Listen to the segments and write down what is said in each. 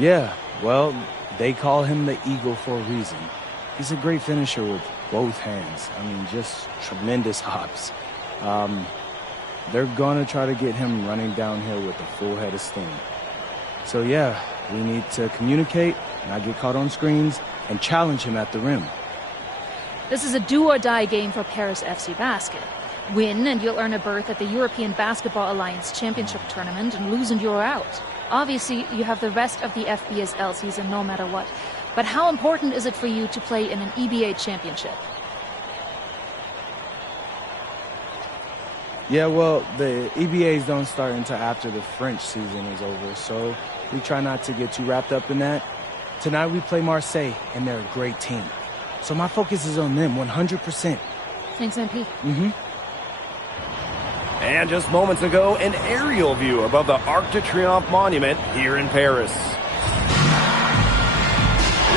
Yeah, well, they call him the Eagle for a reason. He's a great finisher with both hands. I mean, just tremendous hops. They're going to try to get him running downhill with a full head of steam. So, yeah, we need to communicate, not get caught on screens, and challenge him at the rim. This is a do-or-die game for Paris FC Basket. Win, and you'll earn a berth at the European Basketball Alliance Championship Tournament, and lose and you're out. Obviously, you have the rest of the FBSL season no matter what. But how important is it for you to play in an EBA championship? Yeah, well, the EBAs don't start until after the French season is over, so we try not to get too wrapped up in that. Tonight we play Marseille, and they're a great team. So my focus is on them 100%. Thanks, MP. And just moments ago, an aerial view above the Arc de Triomphe monument here in Paris.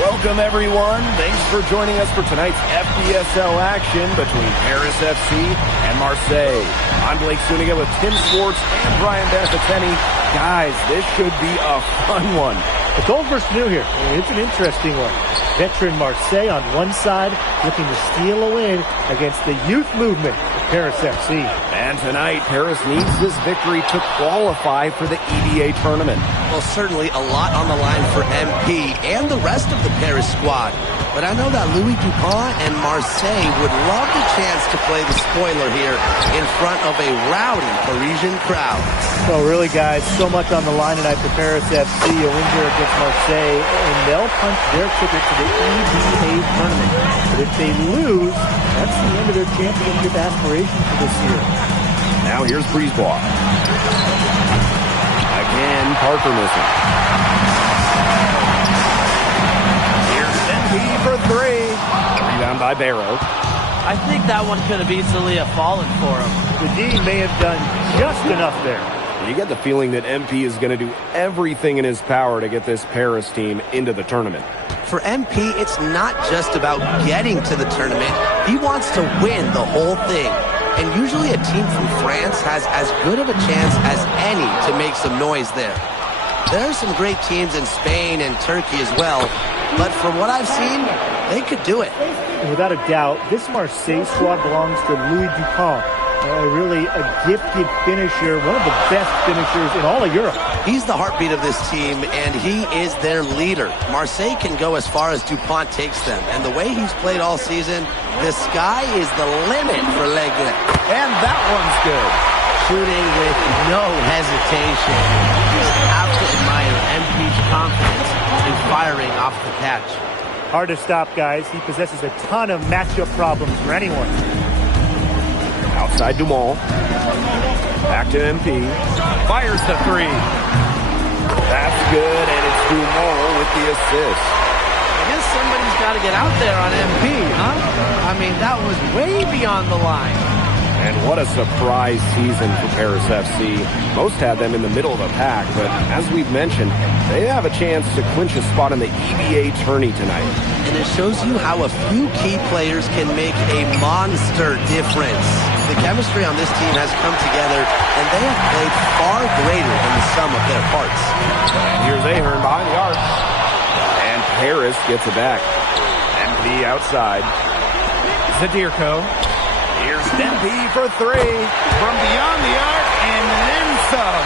Welcome, everyone. Thanks for joining us for tonight's FBSL action between Paris FC and Marseille. I'm Blake Suniga with Tim Swartz and Brian Beneficeni. Guys, this should be a fun one. It's old versus new here. It's an interesting one. Veteran Marseille on one side looking to steal a win against the youth movement of Paris FC. And tonight, Paris needs this victory to qualify for the EBA tournament. Well, certainly a lot on the line for MP and the rest of the Paris squad. But I know that Louis Dupont and Marseille would love the chance to play the spoiler here in front of a rowdy Parisian crowd. So really, guys, so much on the line tonight for Paris FC. A win here against Marseille, and they'll punch their ticket to the EBA tournament. But if they lose, that's the end of their championship aspirations for this year. Now here's Brisebois. Again, Parker missing. Here's MP for three. Rebound by Barrow. I think that one could have easily fallen for him. The D may have done just enough there. You get the feeling that MP is going to do everything in his power to get this Paris team into the tournament. For MP, it's not just about getting to the tournament. He wants to win the whole thing. And usually a team from France has as good of a chance as any to make some noise there. There are some great teams in Spain and Turkey as well, but from what I've seen, they could do it. And without a doubt, this Marseille squad belongs to Louis Dupont. Really a gifted finisher, one of the best finishers in all of Europe. He's the heartbeat of this team, and he is their leader. Marseille can go as far as Dupont takes them, and the way he's played all season, the sky is the limit for L'Aigle. And that one's good. Shooting with no hesitation. You just have to admire MP's confidence in firing off the catch. Hard to stop, guys. He possesses a ton of matchup problems for anyone. Outside Dumont. Back to MP. Fires the three. That's good, and it's Dumont with the assist. I guess somebody's got to get out there on MP, huh? I mean, that was way beyond the line. And what a surprise season for Paris FC. Most had them in the middle of the pack, but as we've mentioned, they have a chance to clinch a spot in the EBA tourney tonight. And it shows you how a few key players can make a monster difference. The chemistry on this team has come together, and they have played far greater than the sum of their parts. And here's Ahern behind the arc. And Paris gets it back. MP outside. Zadirko. Here's MP for three. From beyond the arc, and then some.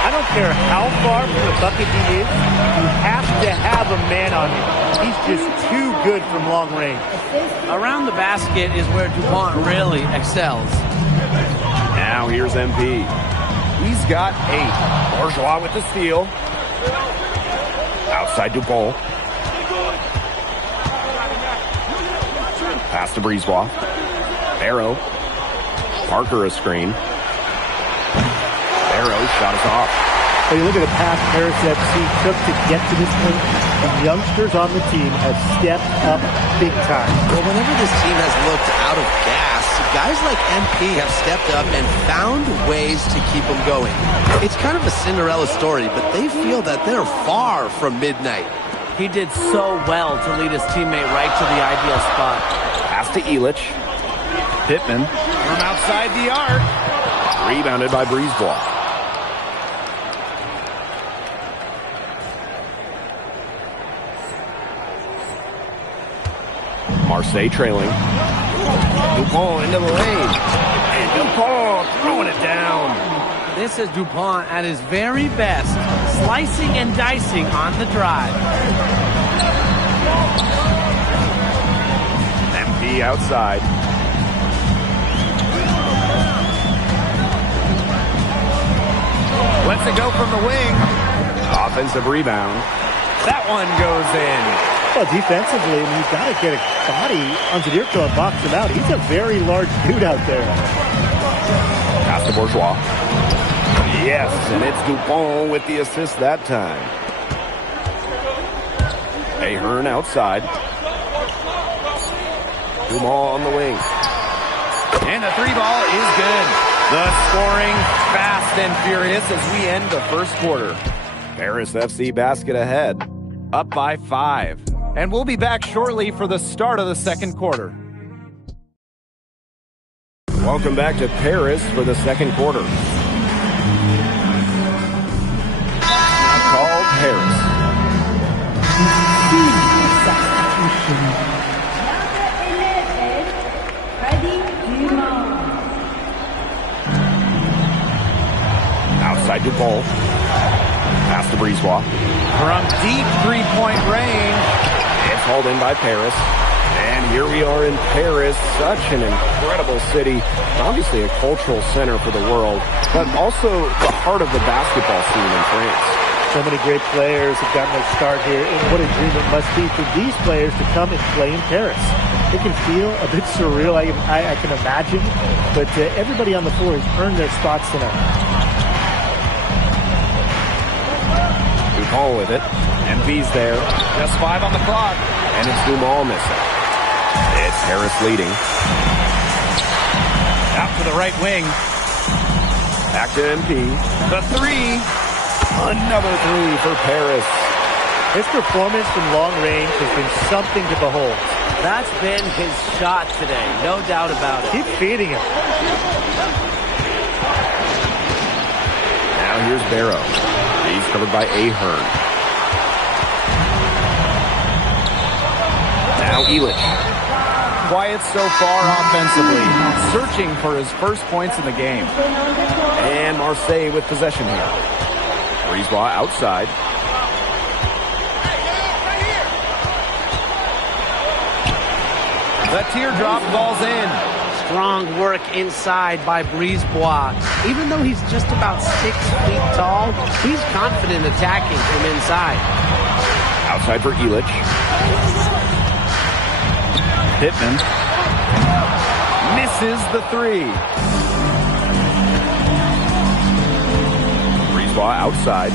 I don't care how far from the bucket he is, you have to have a man on him. He's just too good from long range. Around the basket is where Dupont really excels. Now here's MP. He's got 8. Bourgeois with the steal. Outside Dupont. Pass to Brisebois. Barrow. Parker a screen. Barrow shot us off. When you look at the path Paris FC took to get to this point, the youngsters on the team have stepped up big time. Well, whenever this team has looked out of gas, guys like MP have stepped up and found ways to keep them going. It's kind of a Cinderella story, but they feel that they're far from midnight. He did so well to lead his teammate right to the ideal spot. Pass to Illich. Pittman from outside the arc. Rebounded by Brisebois. Marseille trailing. Dupont into the lane. And Dupont throwing it down. This is Dupont at his very best, slicing and dicing on the drive. MP outside. Lets it go from the wing. Offensive rebound. That one goes in. Well, defensively, I mean, you've got to get a body on Zadirko and box him out. He's a very large dude out there. Pass to Bourgeois. Yes, and it's Dupont with the assist that time. Ahern outside. Dumont on the wing. And the three ball is good. The scoring fast and furious as we end the first quarter. Paris FC Basket ahead, up by 5. And we'll be back shortly for the start of the second quarter. Welcome back to Paris for the second quarter. Now called Paris. Outside Dupont. Pass to Brisebois. From deep three-point range. It's hauled in by Paris. And here we are in Paris, such an incredible city. Obviously a cultural center for the world, but also the heart of the basketball scene in France. So many great players have gotten their start here, and what a dream it must be for these players to come and play in Paris. It can feel a bit surreal, I can imagine, but everybody on the floor has earned their spots tonight. Dupont with it. MP's there. Just 5 on the clock. And it's Dumont missing. It's Paris leading. Out to the right wing. Back to MP. The three. Another three for Paris. His performance from long range has been something to behold. That's been his shot today, no doubt about it. Keep feeding him. Now here's Barrow. He's covered by Ahern. Now Elich. Quiet so far offensively. Searching for his first points in the game. And Marseille with possession here. Brisebois outside. The teardrop falls in. Strong work inside by Brisebois. Even though he's just about 6 feet tall, he's confident attacking from inside. Outside for Elich. Pittman. Misses the three. Brisebois outside.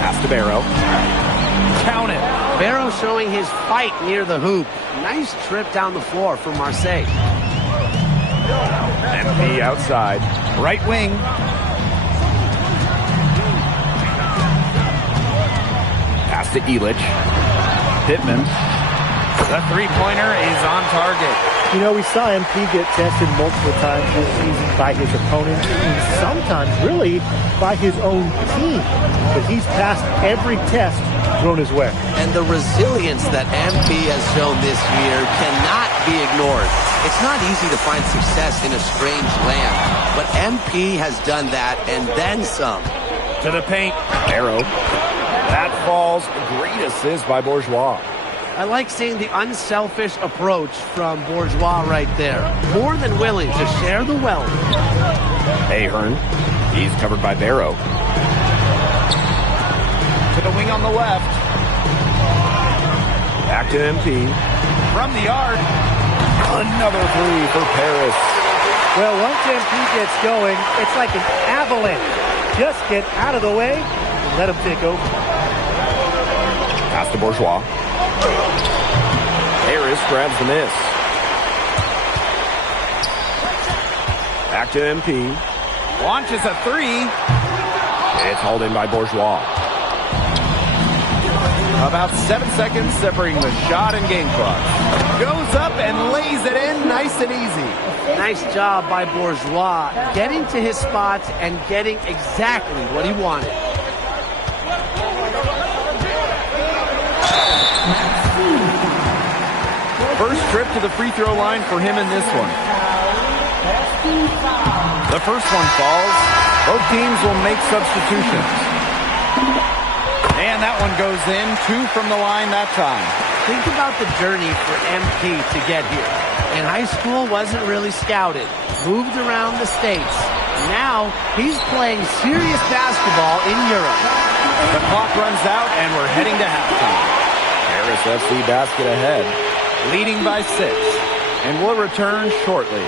Pass to Barrow. Count it. Barrow showing his fight near the hoop. Nice trip down the floor for Marseille. MP outside. Right wing. Pass to Elich. Pittman. The three-pointer is on target. You know, we saw MP get tested multiple times this season by his opponents and sometimes really by his own team. But he's passed every test thrown his way. And the resilience that MP has shown this year cannot be ignored. It's not easy to find success in a strange land, but MP has done that and then some. To the paint. Barrow. That falls. Great assist by Bourgeois. I like seeing the unselfish approach from Bourgeois right there. More than willing to share the wealth. Ahern. He's covered by Barrow. To the wing on the left. Back to MP. From the arc. Another three for Paris. Well, once MP gets going, it's like an avalanche. Just get out of the way and let him take over. Pass to Bourgeois. Harris grabs the miss. Back to MP. Launches a three. It's hauled in by Bourgeois. About 7 seconds separating the shot and game clock. Goes up and lays it in nice and easy. Nice job by Bourgeois, getting to his spots and getting exactly what he wanted. trip to the free throw line for him in this one. The first one falls. Both teams will make substitutions. And that one goes in. 2 from the line that time. Think about the journey for MP to get here. In high school, wasn't really scouted. Moved around the States. Now, he's playing serious basketball in Europe. The clock runs out, and we're heading to halftime. Paris FC Basket ahead, leading by 6. And we'll return shortly.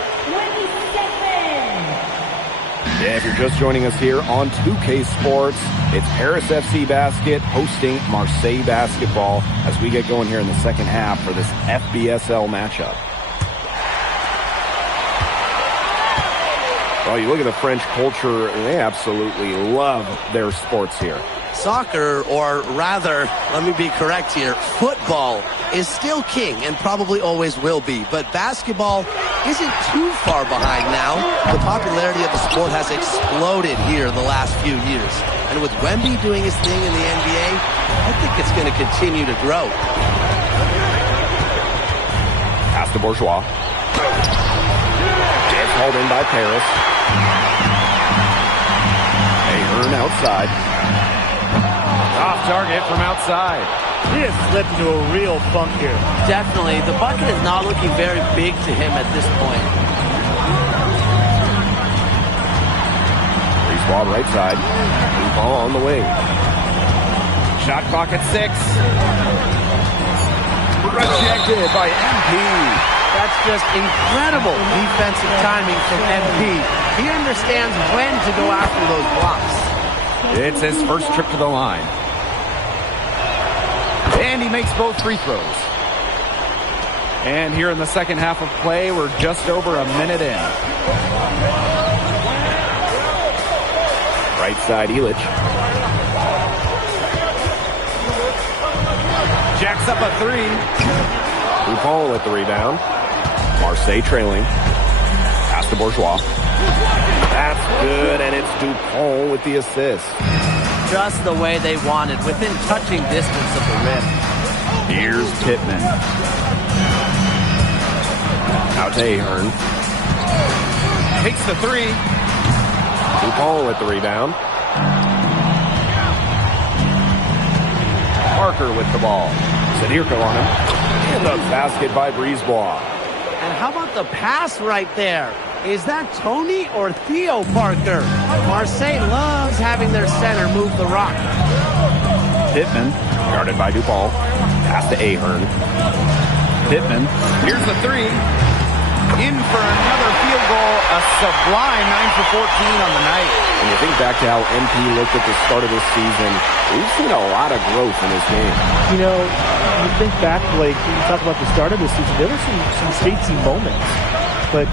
Yeah, if you're just joining us here on 2K Sports, it's Paris FC Basket hosting Marseille Basketball as we get going here in the second half for this FBSL matchup. Well, you look at the French culture, they absolutely love their sports here. Soccer, or rather, let me be correct here, football is still king and probably always will be. But basketball isn't too far behind now. The popularity of the sport has exploded here in the last few years. And with Wemby doing his thing in the NBA, I think it's going to continue to grow. Pass to Bourgeois. It's hauled in by Paris. Ahern outside. Off target from outside. He has slipped into a real funk here. Definitely. The bucket is not looking very big to him at this point. Ball right side. Blue ball on the wing. Shot clock at 6. Rejected by MP. That's just incredible defensive timing from MP. He understands when to go after those blocks. It's his first trip to the line. And he makes both free throws. And here in the second half of play, we're just over a minute in. Right side, Illich. Jacks up a 3. Dupont with the rebound. Marseille trailing. Pass to Bourgeois. That's good, and it's Dupont with the assist. Just the way they wanted, within touching distance of the rim. Here's Pittman. Out to Ahern. Takes the 3. Dupont with the rebound. Parker with the ball. Sadirko on him. And the basket by Brisebois. And how about the pass right there? Is that Tony or Theo Parker? Marseille loves having their center move the rock. Pittman, guarded by Dupont. Pass to Ahern. Pittman. Here's the 3. In for another field goal. A sublime 9 for 14 on the night. When you think back to how MP looked at the start of this season, we've seen a lot of growth in his game. You know, you think back, like, when you talk about the start of the season, there were some spacey moments. But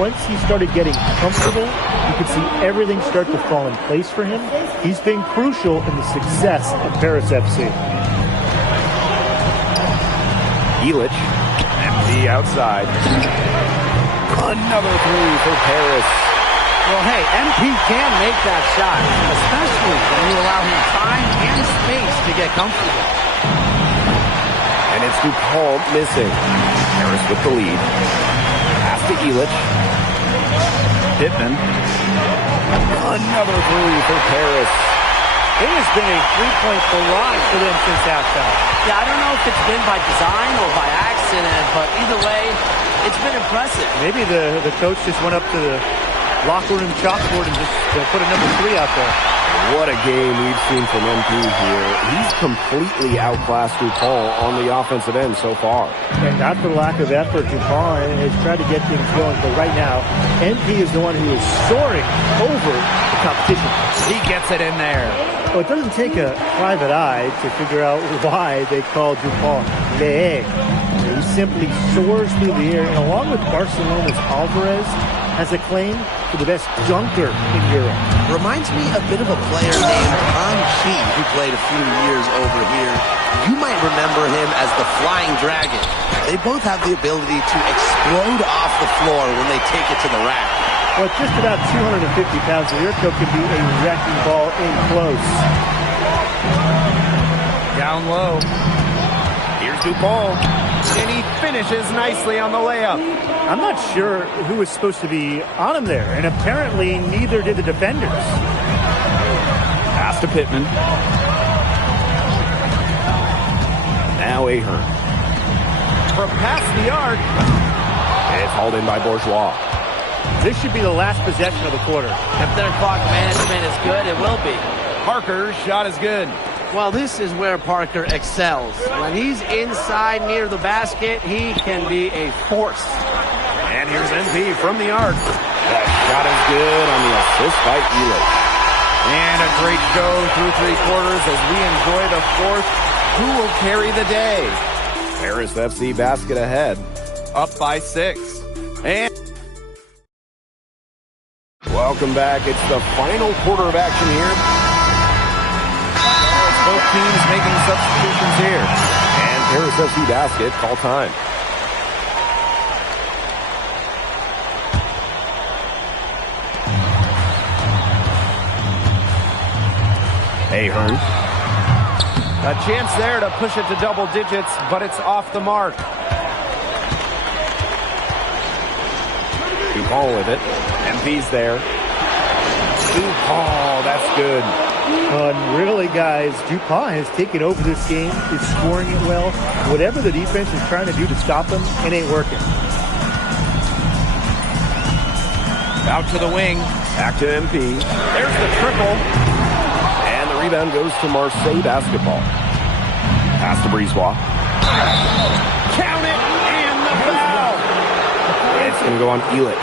once he started getting comfortable, you could see everything start to fall in place for him. He's been crucial in the success of Paris FC. Illich, empty outside. Another 3 for Paris. Well, hey, MP can make that shot, especially when you allow him time and space to get comfortable. And it's Dupont missing. Paris with the lead. Pass to Illich. Pittman. Another 3 for Paris. It has been a three-point barrage for them since halftime. Yeah, I don't know if it's been by design or by accident, but either way, it's been impressive. Maybe the coach just went up to the locker room chalkboard and just put a number 3 out there. What a game we've seen from MP here. He's completely outclassed Dupont on the offensive end so far. And not for lack of effort, Dupont has tried to get things going, but right now, MP is the one who is soaring over the competition. He gets it in there. Well, it doesn't take a private eye to figure out why they call Dupont Le. He simply soars through the air, and along with Barcelona's Alvarez, has a claim to the best dunker in Europe. Reminds me a bit of a player named Han Chi, who played a few years over here. You might remember him as the Flying Dragon. They both have the ability to explode off the floor when they take it to the rack. Well, at just about 250 pounds, Sadirko can be a wrecking ball in close. Down low. Here's Dupont. And he finishes nicely on the layup. I'm not sure who was supposed to be on him there, and apparently neither did the defenders. Pass to Pittman. Now Ahern. From past the arc. It's hauled in by Bourgeois. This should be the last possession of the quarter. If their clock management is good, it will be. Parker's shot is good. Well, this is where Parker excels. When he's inside near the basket, he can be a force. And here's MP from the arc. That shot is good on the assist by Elich. And a great show through three quarters as we enjoy the fourth. Who will carry the day? Paris FC basket ahead, up by 6. And welcome back. It's the final quarter of action here. Both teams making substitutions here. And Paris FC basket, call time. Ahern. A chance there to push it to double digits, but it's off the mark. Dupont with it. MP's there. Dupont, that's good. Really, guys, DuPont has taken over this game, is scoring it well. Whatever the defense is trying to do to stop him, it ain't working. Out to the wing. Back to MP. There's the triple. And the rebound goes to Marseille basketball. Pass to Brisebois. Count it, and the foul. It's going to go on Elich.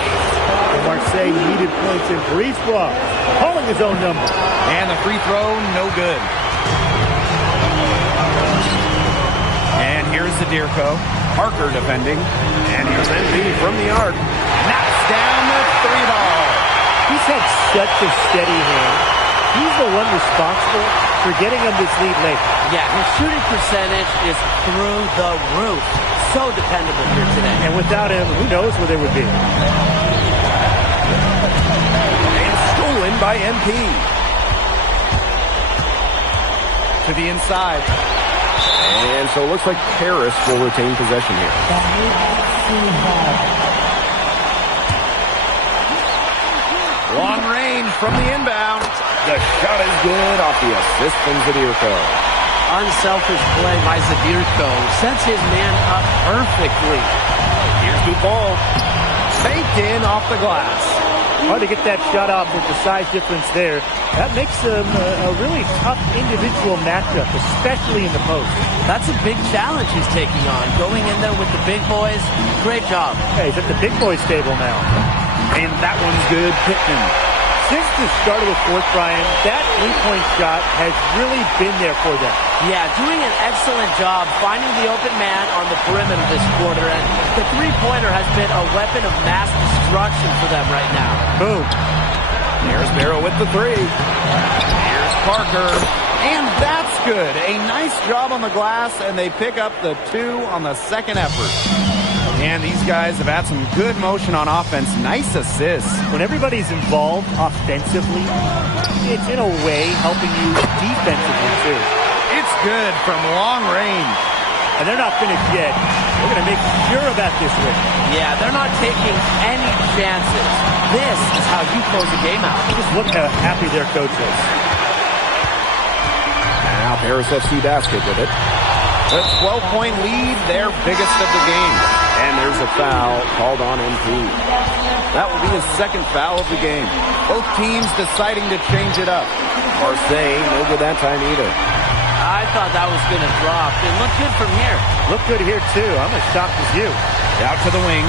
Marseille needed points in Brisebois, calling his own number. And the free throw, no good. And here's the Deerco. Parker defending. And here's MP from the arc. Knocks down the 3-ball. He's had such a steady hand. He's the one responsible for getting him this lead late. Yeah, his shooting percentage is through the roof. So dependable here today. And without him, who knows where they would be. Stolen by MP. To the inside. And so it looks like Paris will retain possession here. Long range from the inbound. The shot is good off the assist from Zadirko. Unselfish play by Zadirko. Sets his man up perfectly. Here's Dupont. Faked in off the glass. Hard to get that shot off with the size difference there. That makes him a really tough individual matchup, especially in the post. That's a big challenge he's taking on. Going in there with the big boys, great job. Hey, he's at the big boys table now. And that one's good, Pittman. Since the start of the fourth, Brian, that three-point shot has really been there for them. Yeah, doing an excellent job finding the open man on the perimeter this quarter, and the three-pointer has been a weapon of mass destruction for them right now. Boom. There's Barrow with the 3. Here's Parker. And that's good. A nice job on the glass, and they pick up the 2 on the second effort. And these guys have had some good motion on offense. Nice assists. When everybody's involved offensively, it's in a way helping you defensively too. It's good from long range. And they're not finished yet. They're going to make sure about this win. Yeah, they're not taking any chances. This is how you close a game out. Just look how happy their coach is. Now Paris FC basket with it. A 12-point lead, their biggest of the game. And there's a foul called on MP. That will be his second foul of the game. Both teams deciding to change it up. Marseille, no good that time either. I thought that was going to drop. It looked good from here. Looked good here, too. I'm as shocked as you. Out to the wing.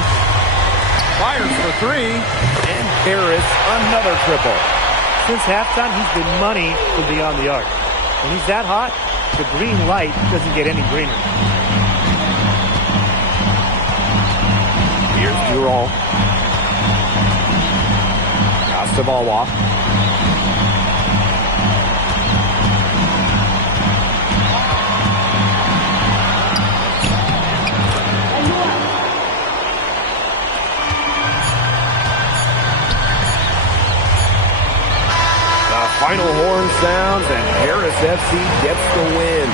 Fires for 3. And Paris, another triple. Since halftime, he's been money from beyond the arc. When he's that hot, the green light doesn't get any greener. Here's Durand. Pass to Valois. The final horn sounds and Paris FC gets the win.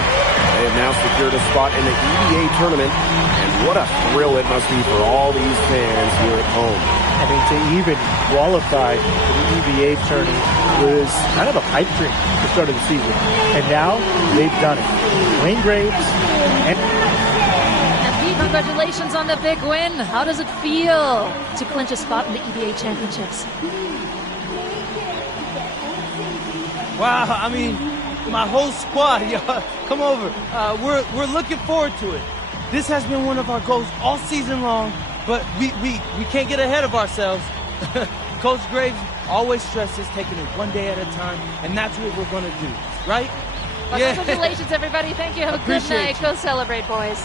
They have now secured a spot in the EVA tournament, and what a thrill it must be for all these fans here at home. I mean, to even qualify for the EVA tourney was kind of a pipe dream at the start of the season. And now they've done it. Wayne Graves and Congratulations on the big win. How does it feel to clinch a spot in the EVA championships? Wow, I mean, my whole squad, y'all, come over. We're looking forward to it. This has been one of our goals all season long, but we can't get ahead of ourselves. Coach Graves always stresses taking it one day at a time, and that's what we're going to do, right? Well, congratulations, everybody. Thank you. Have a good night. Go celebrate, boys.